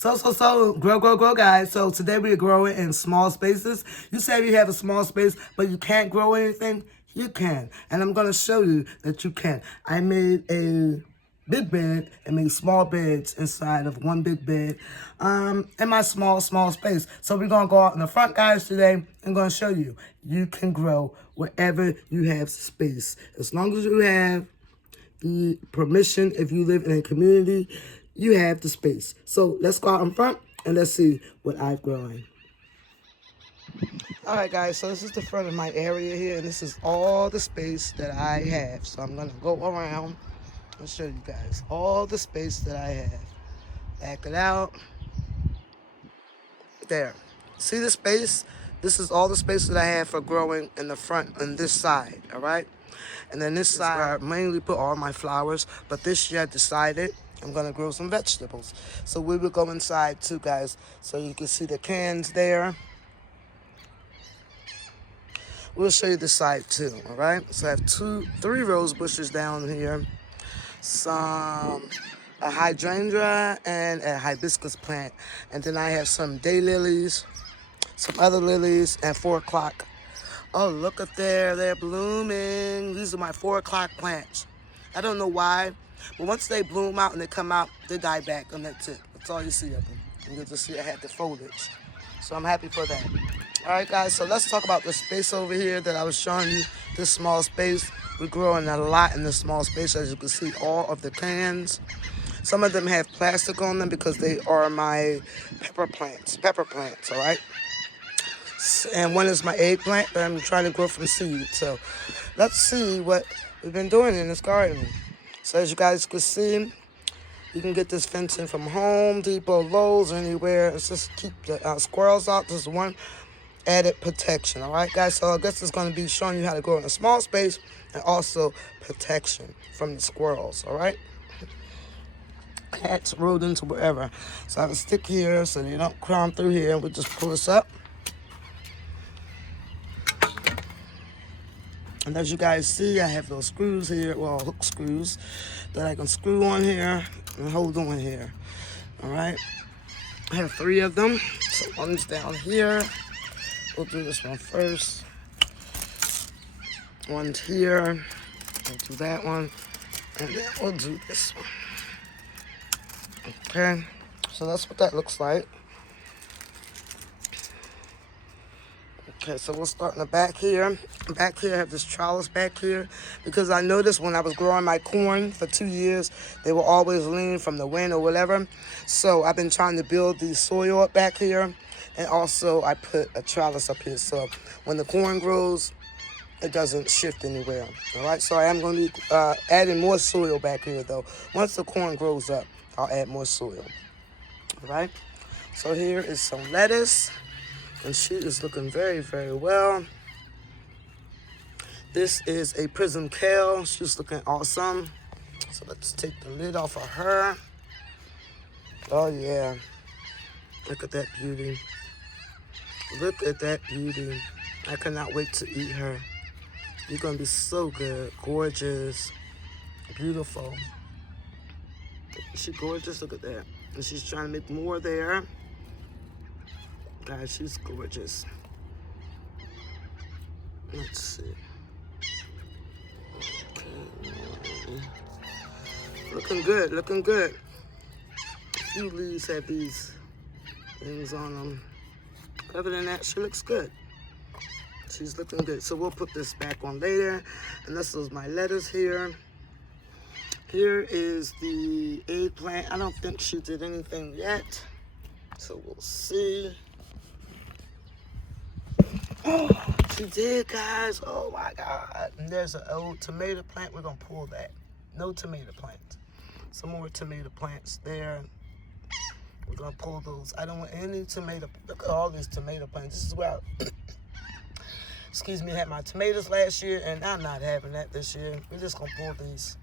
Grow, guys. So today we're growing in small spaces. You say you have a small space, but you can't grow anything? You can. And I'm going to show you that you can. I made a big bed and made small beds inside of one big bed in my small space. So we're going to go out in the front, guys, today. I'm going to show you. You can grow wherever you have space. As long as you have the permission, if you live in a community, you have the space. So let's go out in front and let's see what I've grown. All right, guys, so this is the front of my area here, and this is all the space that I have. So I'm going to go around and show you guys all the space that I have. Back it out. There. See the space? This is all the space that I have for growing in the front on this side, all right? And then this side, where I mainly put all my flowers, but this year I decided I'm going to grow some vegetables. So we will go inside too, guys, so you can see the cans there. We'll show you the side too, all right? So I have 3 rose bushes down here, a hydrangea and a hibiscus plant. And then I have some daylilies, some other lilies, and 4 o'clock. Oh, look at there, they're blooming. These are my 4 o'clock plants. I don't know why, but once they bloom out and they come out, they die back, and that's it. That's all you see of them. And you'll just see I had the foliage. So I'm happy for that. All right, guys, so let's talk about the space over here that I was showing you, this small space. We're growing a lot in this small space. As you can see, all of the cans. Some of them have plastic on them because they are my pepper plants, all right? And one is my eggplant that I'm trying to grow from seed. So let's see what we've been doing in this garden. So as you guys can see, you can get this fencing from Home Depot, Lowe's, or anywhere. It's just keep the squirrels out. This is one added protection. All right, guys. So I guess it's going to be showing you how to grow in a small space and also protection from the squirrels. All right. Cats, rodents, wherever. So I have a stick here so they don't climb through here. We'll just pull this up. And as you guys see, I have those screws here, well, hook screws, that I can screw on here and hold on here. All right. I have 3 of them. So one's down here. We'll do this one first. One's here. We'll do that one. And then we'll do this one. Okay. So that's what that looks like. Okay, so we'll start in the back here. Back here, I have this trellis back here because I noticed when I was growing my corn for 2 years, they were always leaning from the wind or whatever. So I've been trying to build the soil up back here, and also I put a trellis up here. So when the corn grows, it doesn't shift anywhere. All right, so I am going to be adding more soil back here, though. Once the corn grows up, I'll add more soil. All right, so here is some lettuce. And she is looking very, very well. This is a prism kale. She's looking awesome. So let's take the lid off of her. Oh, yeah. Look at that beauty. Look at that beauty. I cannot wait to eat her. You're going to be so good. Gorgeous. Beautiful. Is she gorgeous? Look at that. And she's trying to make more there. Guys, she's gorgeous. Let's see. Okay. Looking good, looking good. A few leaves have these things on them. Other than that, she looks good. She's looking good. So we'll put this back on later. And this is my lettuce here. Here is the eggplant. I don't think she did anything yet. So we'll see. Oh, she did, guys. Oh my God. And there's an old tomato plant. We're gonna pull that. No tomato plants. Some more tomato plants there. We're gonna pull those. I don't want any tomato. Look at all these tomato plants. This is where I, excuse me, had my tomatoes last year, and I'm not having that this year. We're just gonna pull these.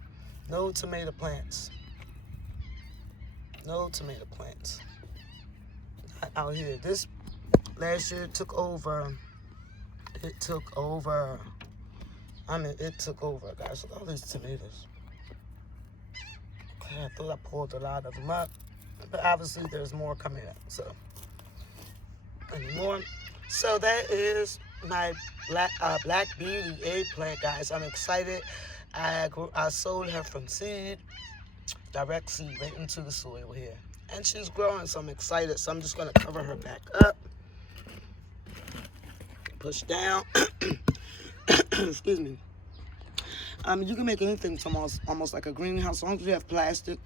No tomato plants. No tomato plants. Not out here. This last year took over. It took over. I mean, it took over, guys. Look at all these tomatoes. Okay, I thought I pulled a lot of them up. But obviously there's more coming up, so anymore. So that is my black beauty eggplant, guys. I'm excited. I sowed her from seed, direct seed, right into the soil here. And she's growing, so I'm excited. So I'm just gonna cover her back up. Push down. Excuse me. You can make anything almost like a greenhouse. As long as you have plastic,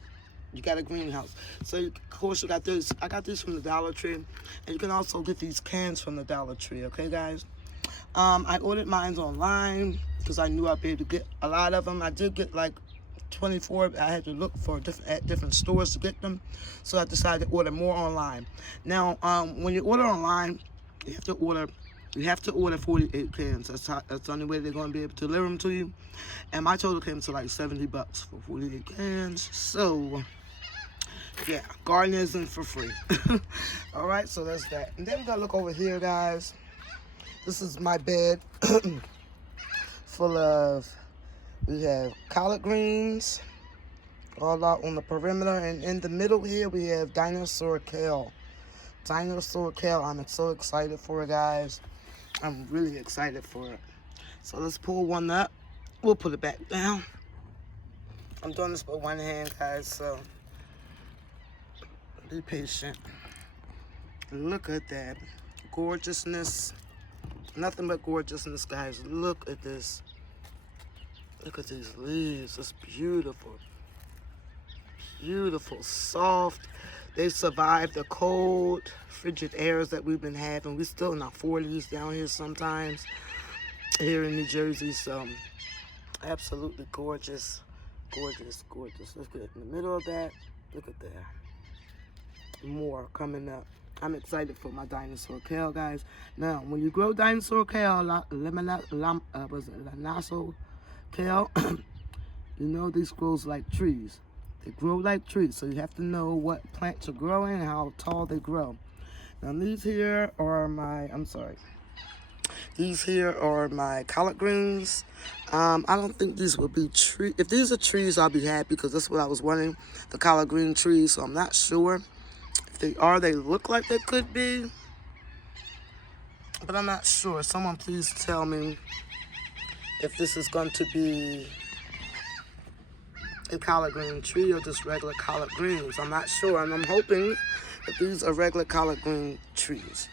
you got a greenhouse. So of course you got this. I got these from the Dollar Tree, and you can also get these cans from the Dollar Tree. Okay, guys. I ordered mine online because I knew I'd be able to get a lot of them. I did get like 24. I had to look for at different stores to get them, so I decided to order more online. Now, when you order online, you have to order 48 cans. That's the only way they're going to be able to deliver them to you. And my total came to like $70 for 48 cans. So, yeah, gardening isn't for free. All right, so that's that. And then we're going to look over here, guys. This is my bed full of, we have collard greens all out on the perimeter. And in the middle here, we have dinosaur kale. Dinosaur kale, I'm so excited for it, guys. I'm really excited for it. So let's pull one up. We'll put it back down. I'm doing this with one hand, guys, so be patient. Look at that gorgeousness. Nothing but gorgeousness, guys. Look at this. Look at these leaves. It's beautiful. Beautiful, soft. They survived the cold, frigid airs that we've been having. We're still in our 40s down here sometimes here in New Jersey. So absolutely gorgeous. Gorgeous, gorgeous. Let's get in the middle of that. Look at that. More coming up. I'm excited for my dinosaur kale, guys. Now, when you grow dinosaur kale, Leoniece kale, you know these grows like trees. They grow like trees, so you have to know what plants are growing and how tall they grow. Now, these here are my, these here are my collard greens. I don't think these will be trees. If these are trees, I'll be happy because that's what I was wanting, the collard green trees. So I'm not sure. If they are, they look like they could be, but I'm not sure. Someone please tell me if this is going to be a collard green tree or just regular collard greens. I'm not sure, and I'm hoping that these are regular collard green trees.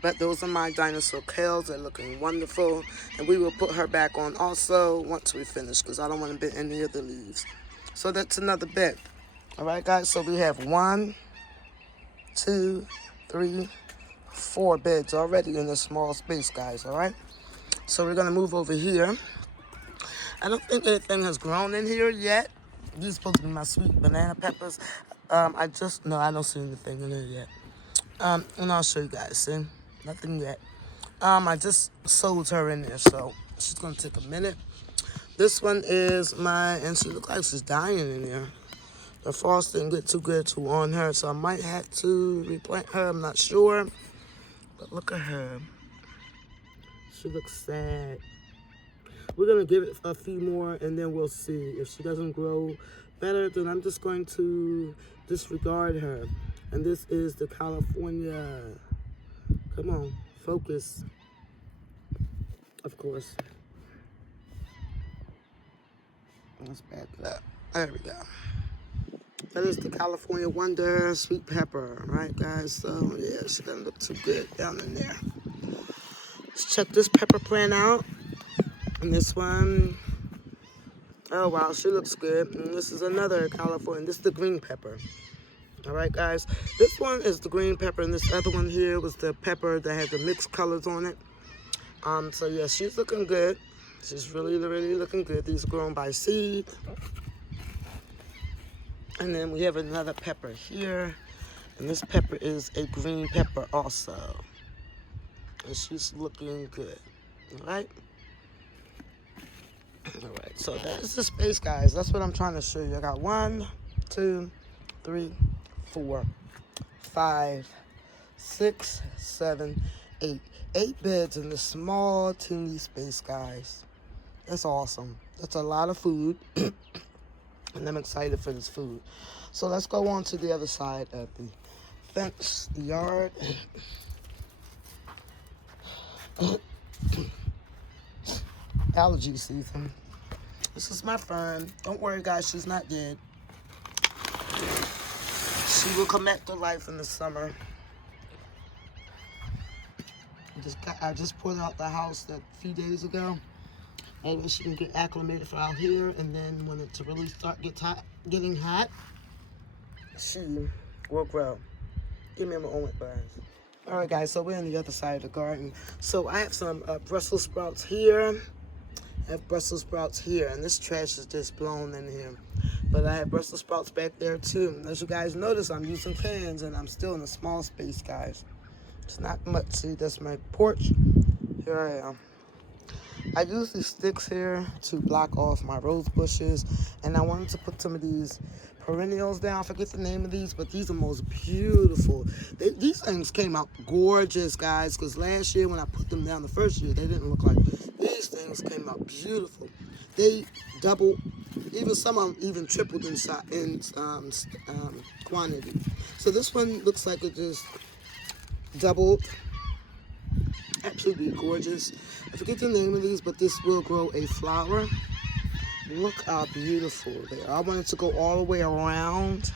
But those are my dinosaur kales. They're looking wonderful, and we will put her back on also once we finish because I don't want to bend any of the leaves. So that's another bed. All right, guys, so we have 1, 2, 3, 4 beds already in this small space, guys. All right, so we're gonna move over here. I don't think anything has grown in here yet. These are supposed to be my sweet banana peppers. I don't see anything in there yet. And I'll show you guys. See, nothing yet. I just sowed her in there, so she's gonna take a minute. This one is and she looks like she's dying in there. The frost didn't get too good on her, so I might have to replant her. I'm not sure, but look at her. She looks sad. We're going to give it a few more, and then we'll see. If she doesn't grow better, then I'm just going to disregard her. And this is the California. Come on, focus. Of course. Let's back it up. There we go. That is the California Wonder Sweet Pepper, right, guys? So, yeah, she doesn't look too good down in there. Let's check this pepper plant out. And this one, oh, wow, she looks good. And this is another California. This is the green pepper. All right, guys. This one is the green pepper, and this other one here was the pepper that had the mixed colors on it. So, yeah, she's looking good. She's really, really looking good. These are grown by seed. And then we have another pepper here. And this pepper is a green pepper also. And she's looking good. All right? All right, so that is the space, guys. That's what I'm trying to show you. I got 1, 2, 3, 4, 5, 6, 7, 8. 8 beds in this small, teeny space, guys. That's awesome. That's a lot of food. And I'm excited for this food. So let's go on to the other side of the fence, the yard. Allergy season. This is my fern. Don't worry, guys, she's not dead. She will come back to life in the summer. I just put her out the house a few days ago. And then she can get acclimated for out here. And then when it really start getting hot, she will grow. Give me a moment, guys. All right, guys, so we're on the other side of the garden. So I have some Brussels sprouts here. I have Brussels sprouts here, and this trash is just blown in here. But I have Brussels sprouts back there, too. As you guys notice, I'm using cans, and I'm still in a small space, guys. It's not much. See, that's my porch. Here I am. I use these sticks here to block off my rose bushes, and I wanted to put some of these perennials down. I forget the name of these, but these are most beautiful. These things came out gorgeous, guys, because last year when I put them down the first year, they didn't look like this. These things came out beautiful. They doubled, even some of them even tripled in quantity. So this one looks like it just doubled. Absolutely gorgeous. I forget the name of these, but this will grow a flower. Look how beautiful they are. I wanted to go all the way around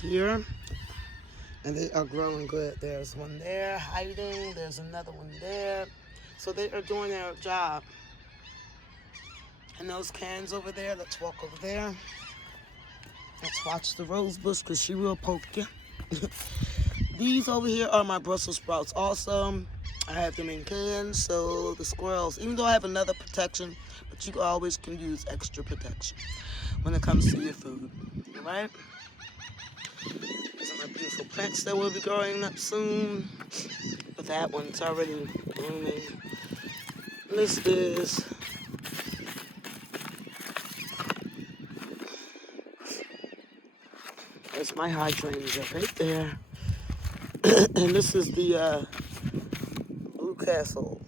here, and they are growing good. There's one there hiding. There's another one there. So they are doing their job. And those cans over there, let's walk over there. Let's watch the rose bush because she will poke you. These over here are my Brussels sprouts. Also, I have them in cans, so the squirrels, even though I have another protection, but you always can use extra protection when it comes to your food, all right? These are my beautiful plants that will be growing up soon. But that one's already blooming. This is that's my hydrangea right there. And this is the Blue Castle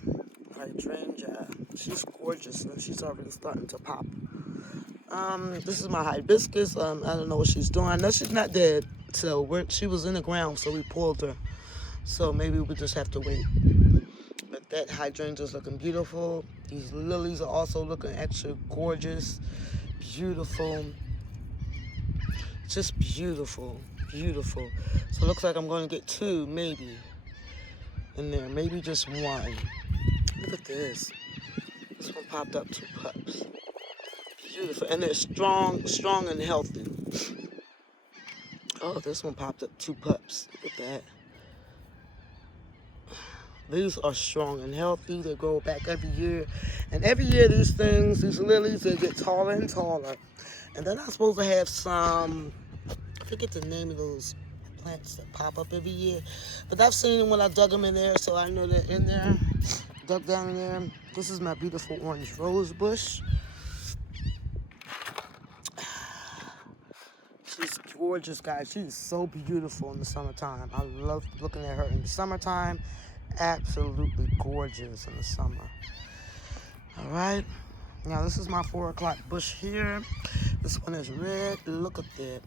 hydrangea. She's gorgeous and she's already starting to pop. This is my hibiscus. I don't know what she's doing. I know she's not dead, so she was in the ground, so we pulled her. So maybe we just have to wait. But that hydrangea is looking beautiful. These lilies are also looking extra gorgeous, beautiful. Just beautiful, beautiful. So it looks like I'm going to get two, maybe, in there. Maybe just one. Look at this. This one popped up 2 pups. Beautiful. And they're strong and healthy. Oh, this one popped up 2 pups. Look at that. These are strong and healthy. They grow back every year. And every year these lilies, they get taller and taller. And then I'm supposed to have some, I forget the name of those plants that pop up every year. But I've seen them when I dug them in there, so I know they're in there. Dug down in there. This is my beautiful orange rose bush. She's gorgeous, guys. She's so beautiful in the summertime. I love looking at her in the summertime. Absolutely gorgeous in the summer. All right. Now, this is my 4 o'clock bush here. This one is red. Look at that.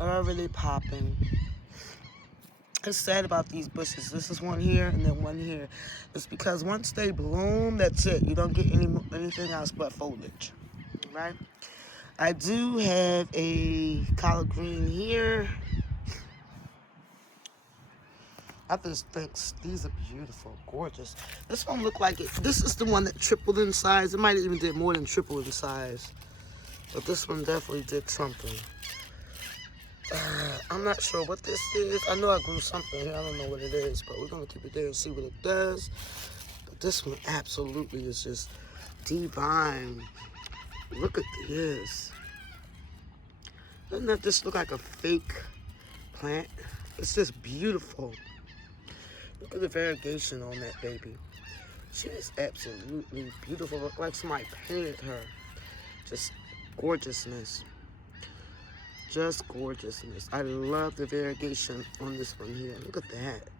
Already popping. It's sad about these bushes. This is one here and then one here. It's because once they bloom, that's it. You don't get anything else but foliage. All right? I do have a collard green here. I just think these are beautiful, gorgeous. This one looked like it. This is the one that tripled in size. It might have even did more than triple in size. But this one definitely did something. I'm not sure what this is. I know I grew something here. I don't know what it is, but we're going to keep it there and see what it does. But this one absolutely is just divine. Look at this. Doesn't that just look like a fake plant? It's just beautiful. Look at the variegation on that baby. She is absolutely beautiful. Look like somebody painted her. Just gorgeousness. Just gorgeousness. I love the variegation on this one here. Look at that.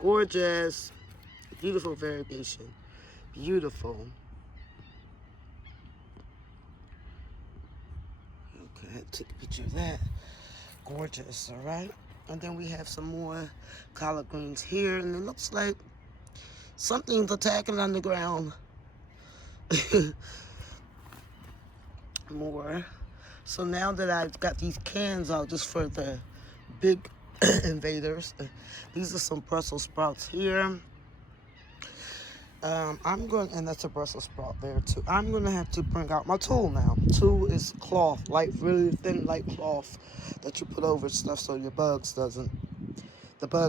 Gorgeous. Beautiful variegation. Beautiful. Okay. I had to take a picture of that. Gorgeous, all right? And then we have some more collard greens here, and it looks like something's attacking on the ground. More. So now that I've got these cans out just for the big invaders, these are some Brussels sprouts here. And that's a Brussels sprout there too. I'm gonna have to bring out my tool now. Tool is cloth, really thin, light cloth that you put over stuff so the bugs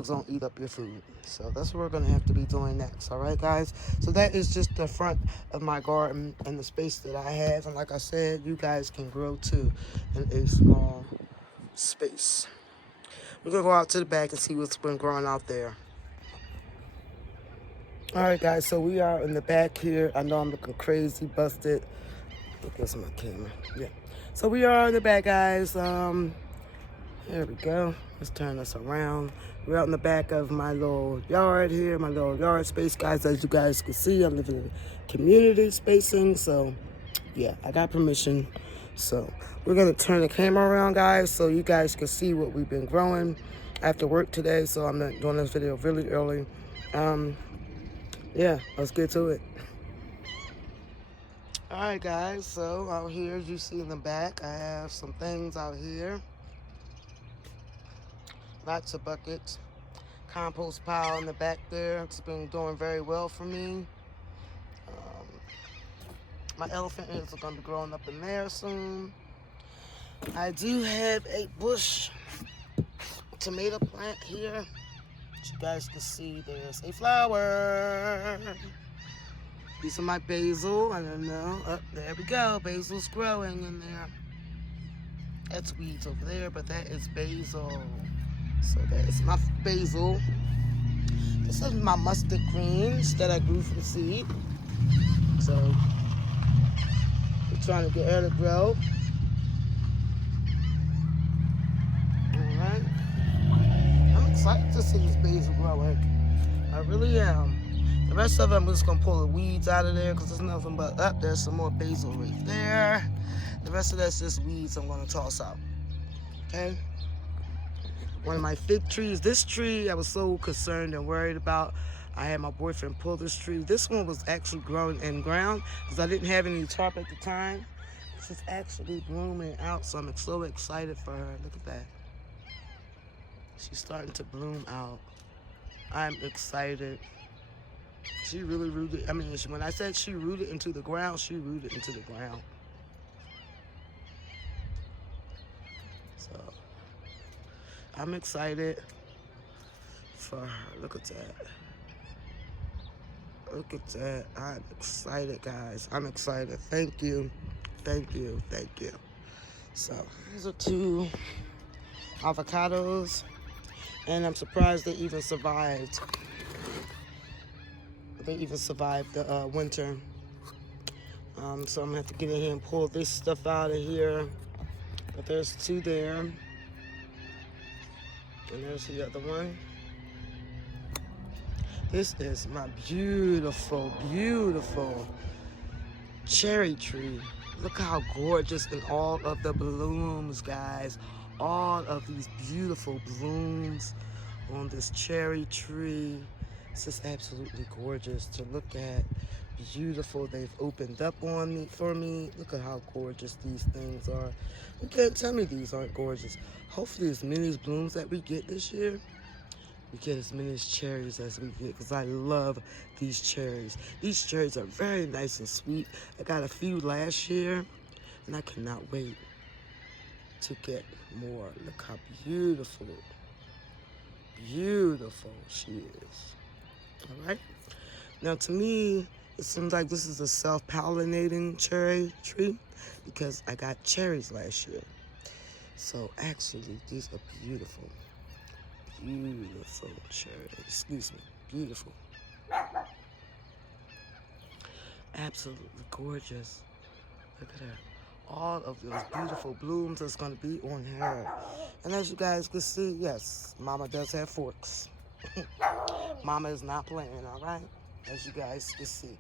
don't eat up your food. So that's what we're gonna have to be doing next. All right, guys. So that is just the front of my garden and the space that I have. And like I said, you guys can grow too in a small space. We're gonna go out to the back and see what's been growing out there. All right, guys, so we are in the back here. I know I'm looking crazy, busted. Where's my camera? Yeah. So we are in the back, guys. Here we go. Let's turn this around. We're out in the back of my little yard here, my little yard space, guys. As you guys can see, I'm living in community spacing. So, yeah, I got permission. So we're going to turn the camera around, guys, so you guys can see what we've been growing after work today. So I'm not doing this video really early. Yeah, let's get to it. All right, guys, so out here, as you see in the back, I have some things out here. Lots of buckets. Compost pile in the back there. It's been doing very well for me. My elephant ears are going to be growing up in there soon. I do have a bush tomato plant here. As you guys can see, there's a flower. These are my basil. I don't know. Oh, there we go. Basil's growing in there. That's weeds over there, but that is basil. So that is my basil. This is my mustard greens that I grew from seed. So we're trying to get her to grow. Alright. I'm excited to see this basil growing. I really am. The rest of them, I'm just going to pull the weeds out of there because there's nothing but up. There's some more basil right there. The rest of that's just weeds I'm going to toss out. Okay? One of my fig trees. This tree I was so concerned and worried about. I had my boyfriend pull this tree. This one was actually growing in ground because I didn't have any tarp at the time. This is actually blooming out, so I'm so excited for her. Look at that. She's starting to bloom out. I'm excited. She really rooted. I mean, when I said she rooted into the ground, she rooted into the ground. So I'm excited for her. Look at that. Look at that. I'm excited, guys. I'm excited. Thank you. Thank you. Thank you. So these are 2 avocados. And I'm surprised they even survived. They even survived the winter. So I'm going to have to get in here and pull this stuff out of here. But there's 2 there. And there's the other one. This is my beautiful, beautiful cherry tree. Look how gorgeous and all of the blooms, guys. All of these beautiful blooms on this cherry tree. It's just absolutely gorgeous to look at. Beautiful. They've opened up on me for me. Look at how gorgeous these things are. You can't tell me these aren't gorgeous. Hopefully as many blooms that we get this year, we get as many cherries as we get, because I love these cherries. These cherries are very nice and sweet. I got a few last year, and I cannot wait to get more. Look how beautiful, beautiful she is. All right. Now, to me, it seems like this is a self-pollinating cherry tree because I got cherries last year. So, actually, these are beautiful. Beautiful cherries. Excuse me. Beautiful. Absolutely gorgeous. Look at her. All of those beautiful blooms that's going to be on her. And as you guys can see, yes, Mama does have forks. Mama is not playing, all right? As you guys can see.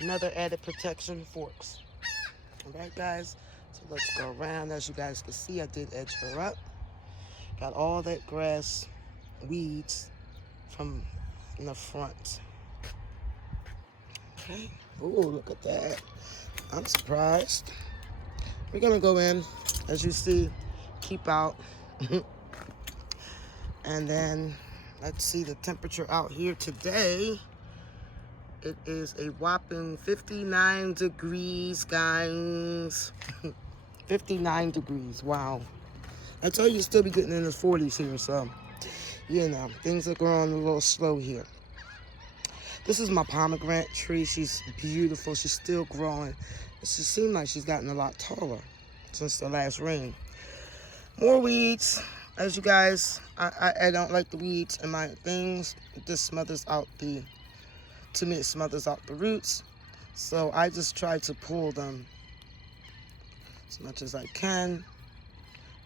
Another added protection, forks. All right, guys? So let's go around. As you guys can see, I did edge her up. Got all that grass, weeds from in the front. Okay. Ooh, look at that. I'm surprised. We're gonna go in, as you see, keep out. And then let's see the temperature out here today. It is a whopping 59 degrees, guys. 59 degrees, wow. I tell you, still be getting in the 40s here, so, you know, things are growing a little slow here. This is my pomegranate tree. She's beautiful. She's still growing. It just seems like she's gotten a lot taller since the last rain. More weeds. As you guys, I don't like the weeds in my things. It just smothers out the, to me it smothers out the roots. So I just try to pull them as much as I can.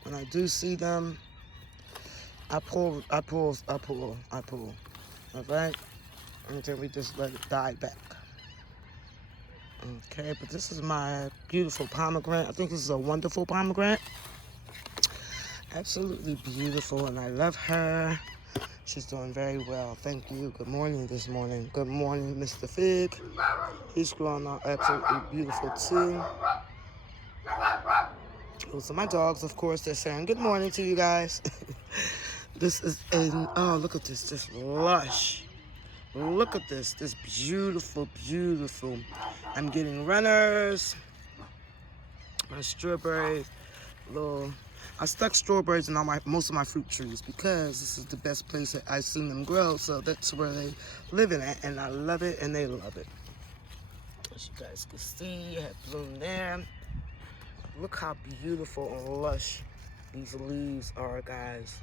When I do see them, I pull. All right? Until we just let it die back. Okay, but this is my beautiful pomegranate. I think this is a wonderful pomegranate. Absolutely beautiful, and I love her. She's doing very well. Thank you. Good morning this morning. Good morning, Mr. Fig. He's growing out absolutely beautiful too. Those are my dogs, of course. They're saying good morning to you guys. This is oh, look at this. Just lush. Look at this. This beautiful, beautiful. I'm getting runners. My strawberries. I stuck strawberries in most of my fruit trees because this is the best place that I've seen them grow. So that's where they live in at, and I love it, and they love it. As you guys can see, I have bloom there. Look how beautiful and lush these leaves are, guys.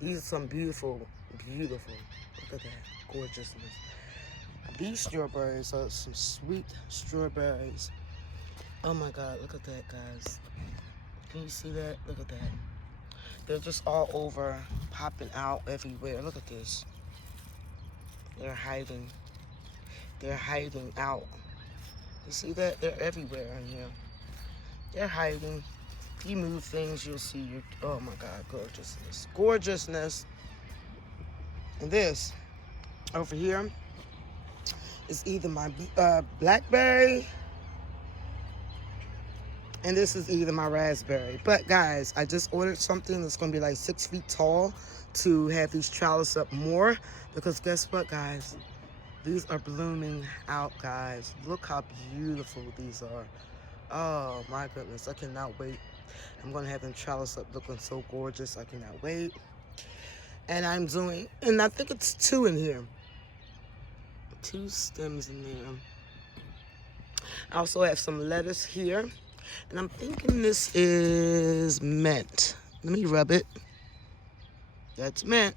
These are some beautiful, beautiful. Look at that gorgeousness. These strawberries are some sweet strawberries. Oh my God, look at that, guys. Can you see that? Look at that. They're just all over, popping out everywhere. Look at this. They're hiding. They're hiding out. You see that? They're everywhere in here. They're hiding. If you move things, you'll see your, oh my God, gorgeousness. Gorgeousness. And this over here is either my blackberry, and this is either my raspberry. But guys, I just ordered something that's gonna be like 6 feet tall to have these trellis up more, because guess what, guys? These are blooming out, guys. Look how beautiful these are. Oh my goodness, I cannot wait. I'm gonna have them trellis up looking so gorgeous. I cannot wait. And I'm doing, and I think it's 2 in here. 2 stems in there. I also have some lettuce here. And I'm thinking this is mint. Let me rub it. That's mint.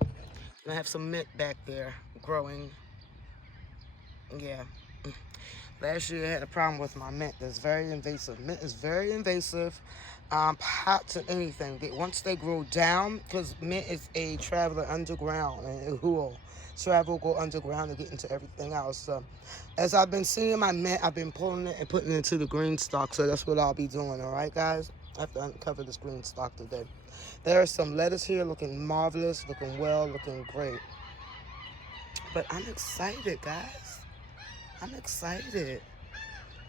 And I have some mint back there growing. Yeah. Last year I had a problem with my mint. That's very invasive. Mint is very invasive. Hot to anything. Once they grow down, because mint is a traveler underground, and who will travel, go underground to get into everything else. So as I've been seeing my mint, I've been pulling it and putting it into the green stock. So that's what I'll be doing. All right, guys. I have to uncover this green stock today. There's some lettuce here looking marvelous, looking well, looking great. But I'm excited, guys. I'm excited.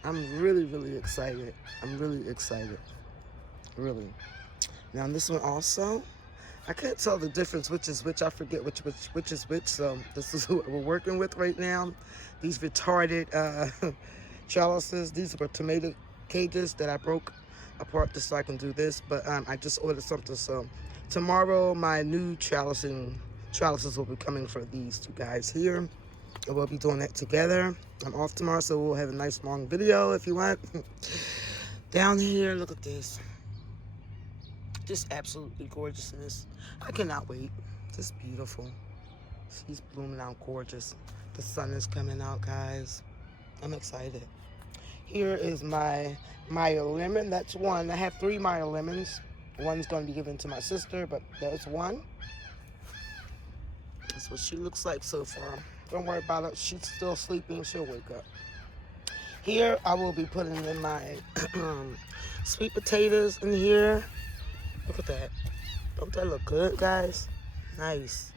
I'm really, really excited. I'm really excited. Really. Now this one also, I can't tell the difference which is which. I forget which is which. So this is what we're working with right now. These retarded trellises. These were tomato cages that I broke apart just so I can do this. But I just ordered something. So tomorrow my new trellises will be coming for these 2 guys here. And we'll be doing that together. I'm off tomorrow, so we'll have a nice long video if you want. Down here, look at this. Just absolutely gorgeousness. I cannot wait. Just beautiful. She's blooming out gorgeous. The sun is coming out, guys. I'm excited. Here is my Meyer lemon. That's 1. I have 3 Meyer lemons. One's going to be given to my sister, but there's 1. That's what she looks like so far. Don't worry about it. She's still sleeping. She'll wake up. Here, I will be putting in my sweet potatoes in here. Look at that. Don't that look good, guys? Nice.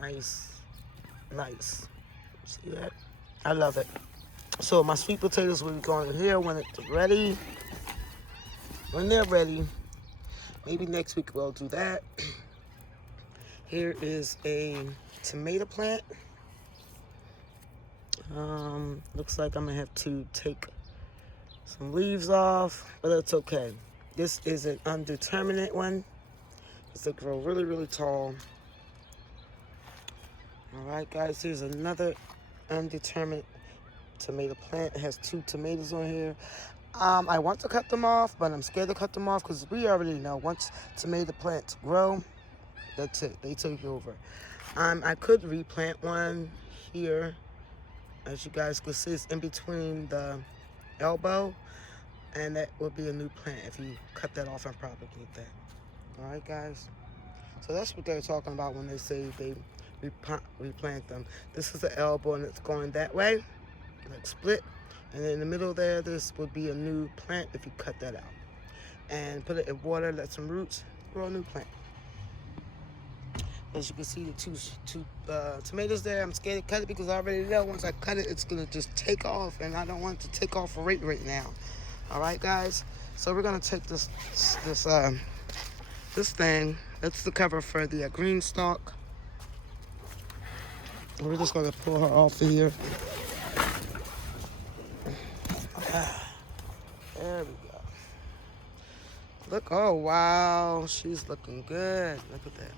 Nice. Nice. See that? I love it. So my sweet potatoes will be going in here when it's ready. When they're ready, maybe next week we'll do that. Here is a tomato plant. Looks like I'm gonna have to take some leaves off, but that's okay. This is an undeterminate one. It's gonna grow really, really tall. All right, guys, here's another undetermined tomato plant. It has 2 tomatoes on here. I want to cut them off, but I'm scared to cut them off because we already know once tomato plants grow, that's it. They take over. I could replant one here. As you guys can see, it's in between the elbow, and that will be a new plant if you cut that off and propagate that. All right, guys. So that's what they're talking about when they say they replant them. This is the elbow, and it's going that way, like split. And in the middle there, this would be a new plant if you cut that out. And put it in water, let some roots, grow a new plant. As you can see, the two tomatoes there. I'm scared to cut it because I already know once I cut it, it's going to just take off. And I don't want it to take off right now. All right, guys? So we're going to take this thing. That's the cover for the green stalk. We're just going to pull her off of here. There we go. Look, oh, wow. She's looking good. Look at that.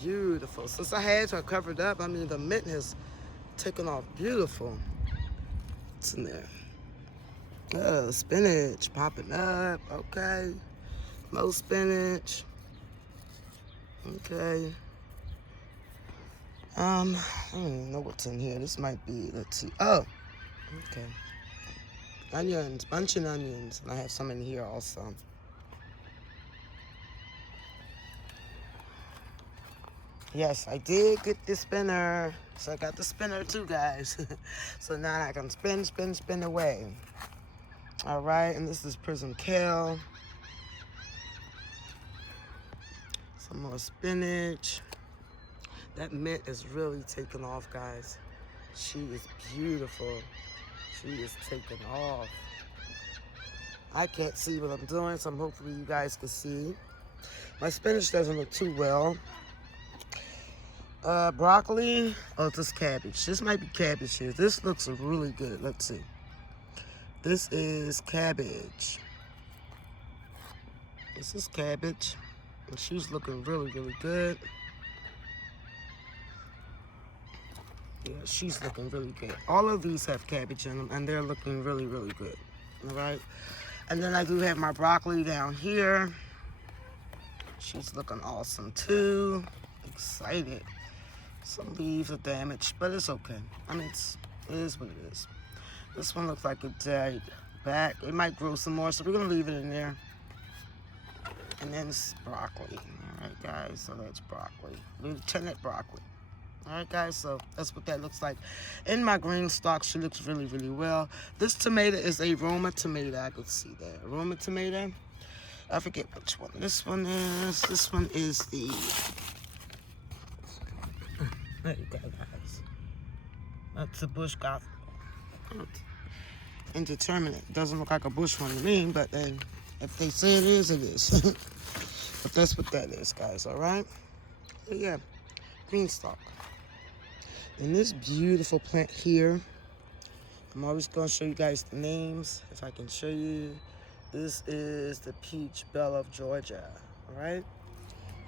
Beautiful. Since I had her covered up, I mean, the mint has taken off beautiful. What's in there? Oh, spinach popping up. Okay. More spinach. Okay. I don't even know what's in here. This might be, let's see. Oh, okay. Onions, bunching onions. And I have some in here also. Yes, I did get the spinner. So I got the spinner too, guys. So now I can spin away. All right, and this is prism kale. Some more spinach. That mint is really taking off, guys. She is beautiful. She is taking off. I can't see what I'm doing, so hopefully you guys can see. My spinach doesn't look too well. Broccoli. Oh, this is cabbage. This might be cabbage here. This looks really good. Let's see. This is cabbage. This is cabbage. And she's looking really, really good. Yeah, she's looking really good. All of these have cabbage in them, and they're looking really, really good. All right? And then I do have my broccoli down here. She's looking awesome, too. Excited. Some leaves are damaged, but it's okay. I mean, it is what it is. This one looks like it died back. It might grow some more, so we're going to leave it in there. And then it's broccoli. All right, guys, so that's broccoli. Lieutenant broccoli. All right, guys, so that's what that looks like. In my green stalk, she looks really, really well. This tomato is a Roma tomato. I could see that. Roma tomato. I forget which one this one is. This one is the... There you go, guys. That's a bush goth. Indeterminate. Doesn't look like a bush one to me, but then if they say it is, it is. But that's what that is, guys, all right? So, yeah, green stalk. And this beautiful plant here, I'm always going to show you guys the names, if I can show you. This is the Peach Belle of Georgia, all right?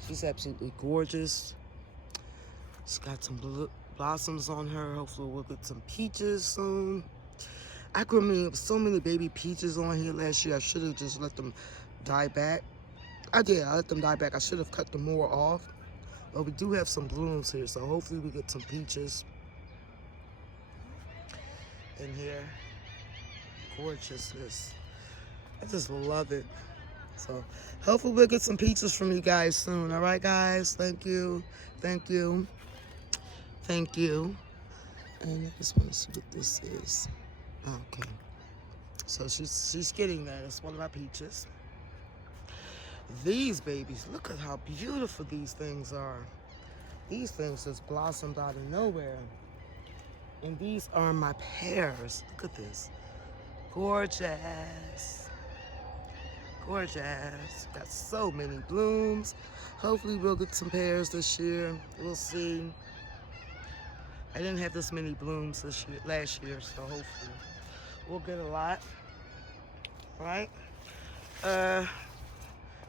She's absolutely gorgeous. She's got some blossoms on her. Hopefully we'll get some peaches soon. I grew me so many baby peaches on here last year. I should have just let them die back. I did. I let them die back. I should have cut them more off. But we do have some blooms here, so hopefully we get some peaches in here. Gorgeousness. I just love it. So hopefully we'll get some peaches from you guys soon. All right, guys? Thank you. Thank you. Thank you. And I just want to see what this is. Okay. So she's getting that. It's one of my peaches. These babies, look at how beautiful these things are. These things just blossomed out of nowhere. And these are my pears. Look at this. Gorgeous. Gorgeous. Got so many blooms. Hopefully we'll get some pears this year. We'll see. I didn't have this many blooms last year, so hopefully we'll get a lot. Right?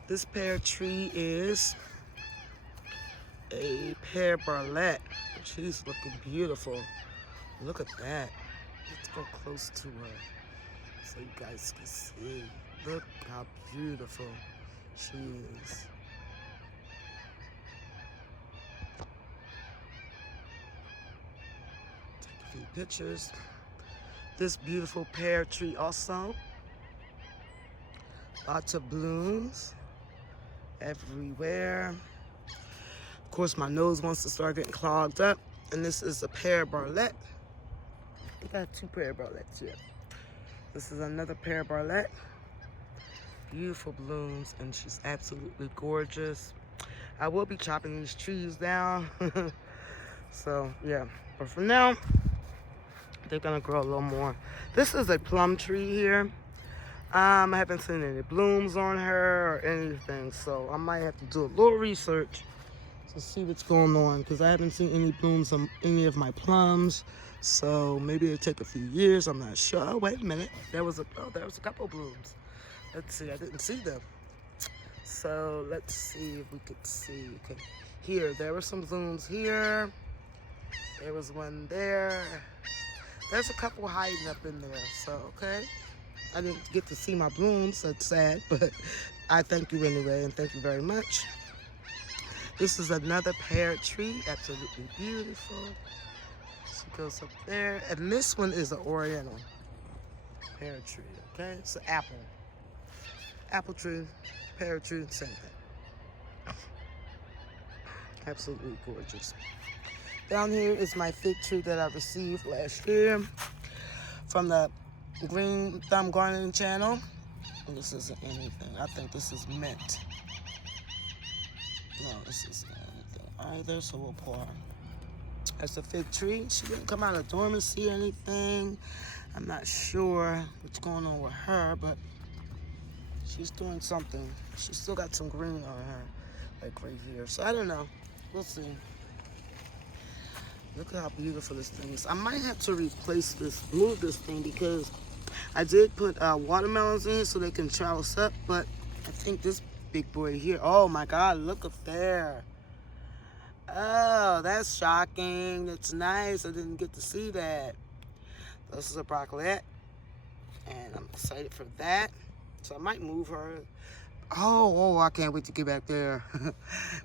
This pear tree is a pear barlette. She's looking beautiful. Look at that. Let's go close to her so you guys can see. Look how beautiful she is. Take a few pictures. This beautiful pear tree also. Lots of blooms everywhere. Of course, my nose wants to start getting clogged up. And this is a pear barlette. I got 2 pear barlettes here. This is another pear barlette. Beautiful blooms, and she's absolutely gorgeous. I will be chopping these trees down. So, yeah. But for now, they're going to grow a little more. This is a plum tree here. I haven't seen any blooms on her or anything, so I might have to do a little research to see what's going on, because I haven't seen any blooms on any of my plums. So maybe it'll take a few years. I'm not sure. Oh, wait a minute. There was a couple blooms. Let's see. I didn't see them. So let's see if we could see. Okay, here there were some blooms here. There was one there. There's a couple hiding up in there. So okay. I didn't get to see my blooms. That's sad, but I thank you anyway, and thank you very much. This is another pear tree, absolutely beautiful. She goes up there, and this one is an oriental pear tree, okay? It's an apple. Apple tree, pear tree, same thing. Absolutely gorgeous. Down here is my fig tree that I received last year from the Green Thumb Gardening channel. And this isn't anything. I think this is mint. No, this isn't anything either, so we'll pour her. That's a fig tree. She didn't come out of dormancy or anything. I'm not sure what's going on with her, but she's doing something. She's still got some green on her, like right here. So I don't know. We'll see. Look at how beautiful this thing is. I might have to move this thing, because I did put watermelons in so they can trellis up, but I think this big boy here, oh my God, look up there. Oh, that's shocking. That's nice. I didn't get to see that. This is a broccolette, and I'm excited for that. So I might move her. Oh, I can't wait to get back there.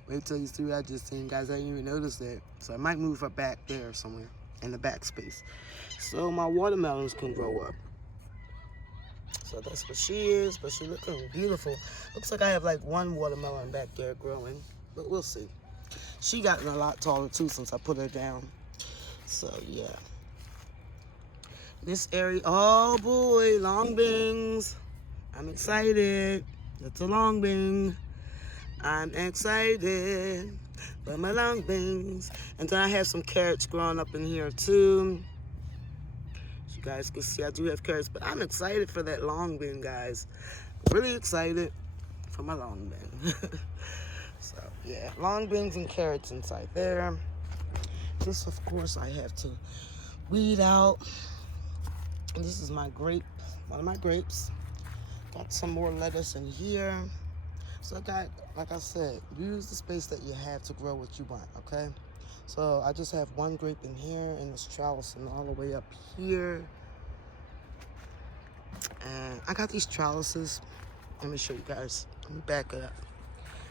Wait till you see what I just seen, guys. I didn't even notice that. So I might move her back there somewhere in the back space, so my watermelons can grow up. So that's what she is, but she's looking beautiful. Looks like I have like 1 watermelon back there growing, but we'll see. She gotten a lot taller too since I put her down. So yeah. This area, oh boy, long bings. I'm excited. That's a long bing. I'm excited for my long bings. And then I have some carrots growing up in here too. As you guys can see, I do have carrots, but I'm excited for that long bing, guys. Really excited for my long bing. So yeah, long beans and carrots inside there. This, of course, I have to weed out. And this is my grape, one of my grapes. Got some more lettuce in here. So I got, like I said, use the space that you have to grow what you want, okay? So I just have 1 grape in here, and this trellis and all the way up here. And I got these trellises. Let me show you guys. Let me back it up.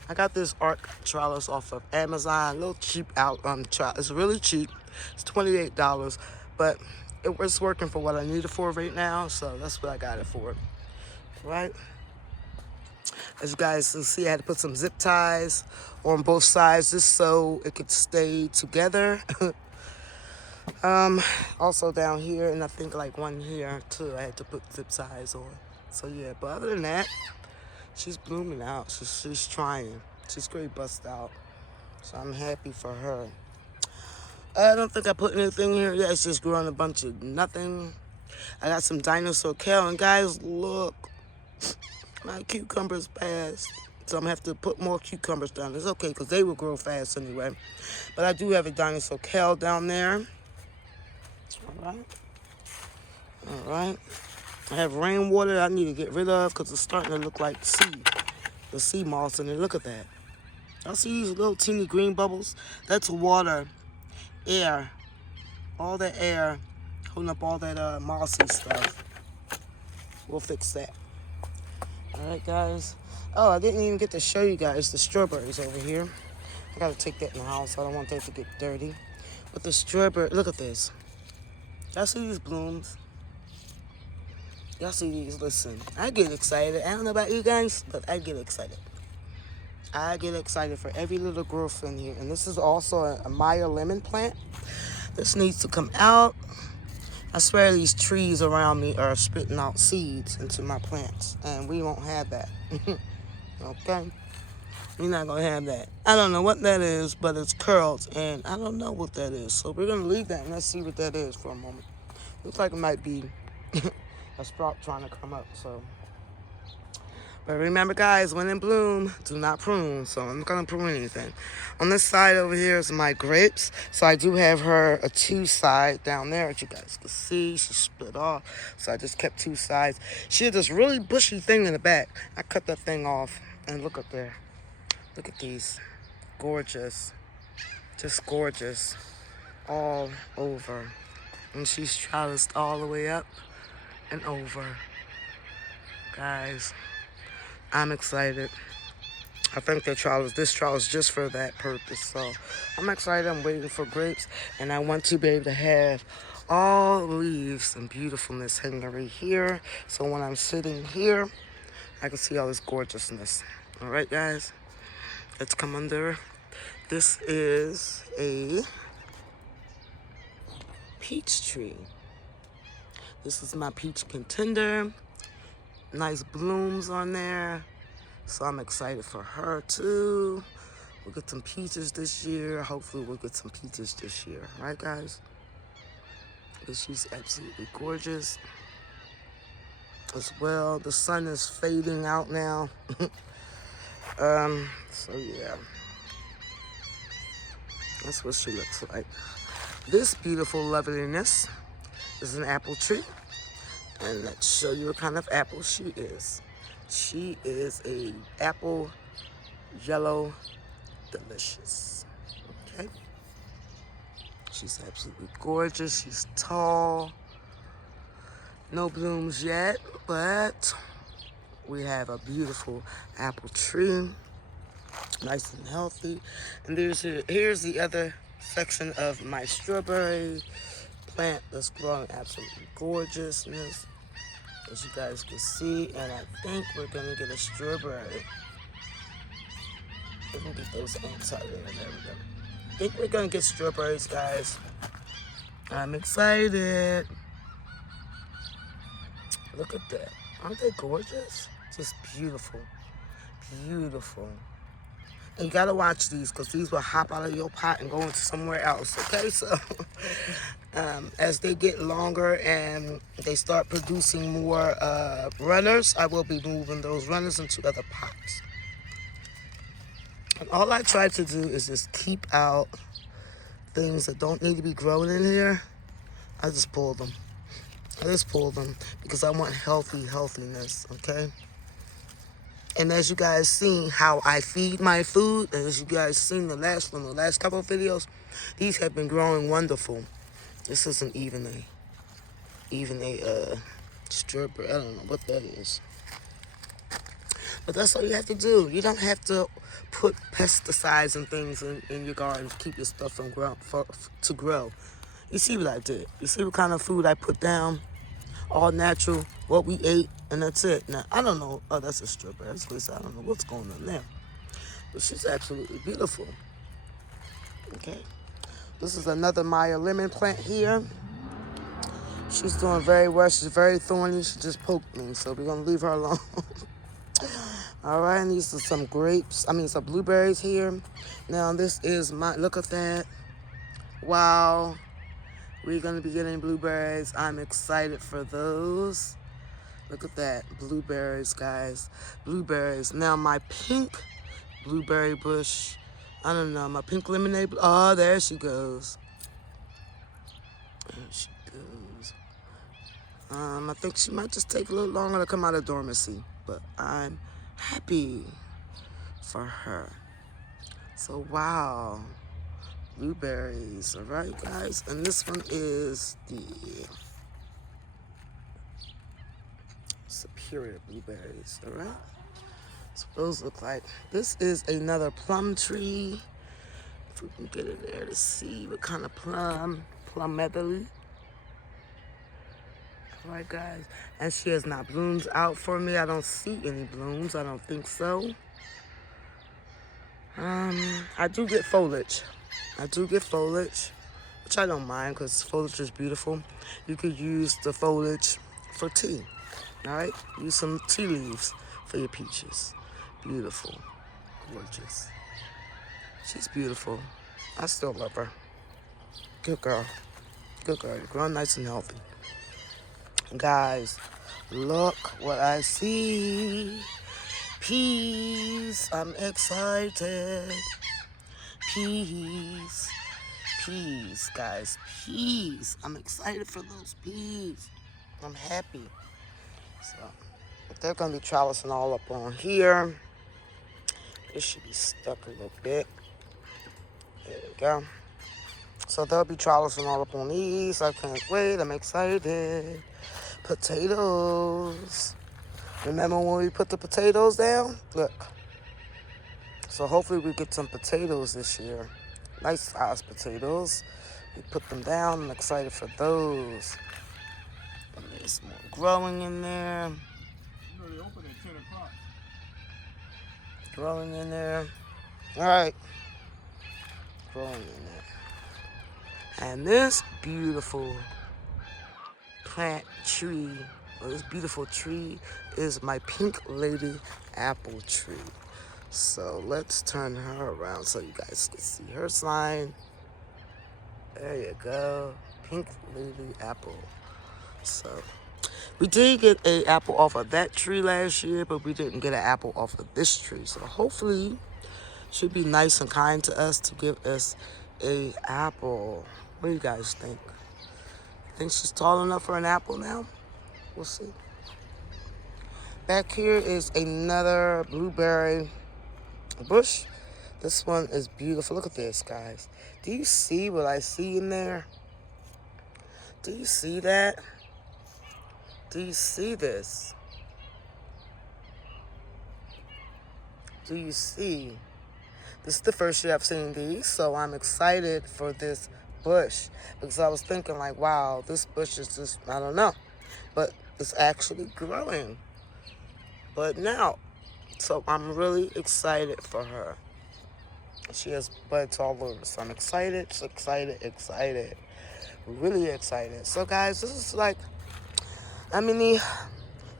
I got this arc trellis off of Amazon. A little cheap out it's really cheap. It's $28, but it's working for what I need it for right now, so that's what I got it for. Right? As you guys can see, I had to put some zip ties on both sides just so it could stay together. Also down here, and I think like one here too. I had to put zip ties on. So yeah, but other than that, she's blooming out. She's trying. She's great bust out. So I'm happy for her. I don't think I put anything here yet. It's just growing a bunch of nothing. I got some dinosaur kale, and guys, look, my cucumbers passed. So I'm gonna have to put more cucumbers down. It's okay because they will grow fast anyway. But I do have a dinosaur kale down there. All right. All right. I have rainwater I need to get rid of because it's starting to look like the sea moss in it. Look at that. Y'all see these little teeny green bubbles? That's water, air, all that air holding up all that mossy stuff. We'll fix that. All right, guys. Oh, I didn't even get to show you guys the strawberries over here. I gotta take that in the house. I don't want that to get dirty. But the strawberry, look at this. Y'all see these blooms? Y'all see these? Listen, I get excited. I don't know about you guys, but I get excited. I get excited for every little growth in here. And this is also a Meyer lemon plant. This needs to come out. I swear these trees around me are spitting out seeds into my plants. And we won't have that. Okay? We're not going to have that. I don't know what that is, but it's curled. And I don't know what that is. So we're going to leave that and let's see what that is for a moment. Looks like it might be a sprout trying to come up. So, but remember, guys, when in bloom, do not prune. So I'm not going to prune anything. On this side over here is my grapes. So I do have her a two side down there, as you guys can see. She split off. So I just kept two sides. She had this really bushy thing in the back. I cut that thing off. And look up there. Look at these. Gorgeous. Just gorgeous. All over. And she's trellised all the way up and over. Guys, I'm excited. I think this trellis just for that purpose. So I'm excited. I'm waiting for grapes. And I want to be able to have all leaves and beautifulness hanging right here. So when I'm sitting here, I can see all this gorgeousness. All right, guys, let's come under. This is a peach tree. This is my peach contender. Nice blooms on there. So I'm excited for her too. We'll get some peaches this year. Hopefully we'll get some peaches this year. Right, guys? Because she's absolutely gorgeous as well. The sun is fading out now. So yeah. That's what she looks like. This beautiful loveliness is an apple tree. And let's show you what kind of apple she is. She is a apple yellow delicious. Okay. She's absolutely gorgeous. She's tall. No blooms yet, but we have a beautiful apple tree. Nice and healthy. And here's the other section of my strawberry plant that's growing absolutely gorgeousness, as you guys can see. And I think we're gonna get a strawberry. We can get those ants out of there. There we go. I think we're gonna get strawberries, guys. I'm excited. Look at that. Aren't they gorgeous? Just beautiful. Beautiful. And you gotta watch these because these will hop out of your pot and go into somewhere else, okay? So as they get longer and they start producing more runners, I will be moving those runners into other pots. And all I try to do is just keep out things that don't need to be growing in here. I just pull them. I just pull them because I want healthiness, okay? And as you guys seen how I feed my food, and as you guys seen the last couple of videos, these have been growing wonderful. This isn't even a strawberry. I don't know what that is. But that's all you have to do. You don't have to put pesticides and things in your garden to keep your stuff from to grow. You see what I did? You see what kind of food I put down? All natural, what we ate, and that's it. Now, I don't know. Oh, that's a strawberry. I don't know what's going on there. But she's absolutely beautiful. Okay. This is another Maya lemon plant here. She's doing very well. She's very thorny. She just poked me, so we're going to leave her alone. All right, and these are some grapes. Some blueberries here. Now, this is look at that. Wow. We're going to be getting blueberries. I'm excited for those. Look at that. Blueberries, guys. Blueberries. Now, my pink blueberry bush. I don't know. My pink lemonade. Oh, there she goes. There she goes. I think she might just take a little longer to come out of dormancy. But I'm happy for her. So, wow. Blueberries. All right, guys. And this one is the superior blueberries. All right. So those look like. This is another plum tree. If we can get in there to see what kind of plum medley. All right, guys. And she has not blooms out for me. I don't see any blooms. I don't think so. I do get foliage. Which I don't mind because foliage is beautiful. You could use the foliage for tea. All right, use some tea leaves for your peaches. Beautiful, gorgeous. She's beautiful. I still love her. Good girl. You're growing nice and healthy. Guys, look what I see. Peas. I'm excited. Peas, guys. Peas. I'm excited for those peas. I'm happy. So, they're going to be trellising all up on here. It should be stuck a little bit. There we go. So, they'll be trellising all up on these. I can't wait. I'm excited. Potatoes. Remember when we put the potatoes down? Look. So, hopefully we get some potatoes this year. Nice sized potatoes. We put them down. I'm excited for those. And there's more growing in there. They open at 10 o'clock. Growing in there. All right. Growing in there. And this beautiful plant tree, or this beautiful tree, is my pink lady apple tree. So let's turn her around so you guys can see her sign. There you go. Pink lady apple. So we did get an apple off of that tree last year, but we didn't get an apple off of this tree. So hopefully she'll be nice and kind to us to give us a apple. What do you guys think? Think she's tall enough for an apple now? We'll see. Back here is another blueberry bush. This one is beautiful. Look at this, guys. Do you see what I see in there? Do you see that? Do you see this? Do you see? This is the first year I've seen these, so I'm excited for this bush because I was thinking like, wow, this bush is just, I don't know, but it's actually growing. But now, so I'm really excited for her. She has buds all over, so I'm excited. Really excited. So guys, this is like a mini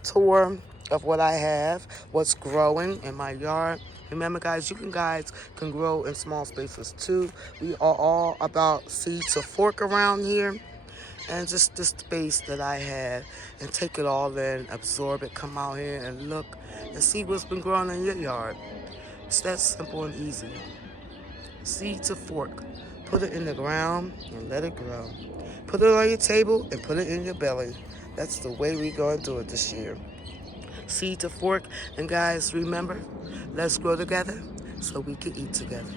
tour of what I have, what's growing in my yard. Remember, guys, you guys can grow in small spaces too. We are all about seed to fork around here. And just the space that I have, and take it all in, absorb it, come out here and look and see what's been growing in your yard. It's that simple and easy. Seed to fork. Put it in the ground and let it grow. Put it on your table and put it in your belly. That's the way we're going to do it this year. Seed to fork. And guys, remember, let's grow together so we can eat together.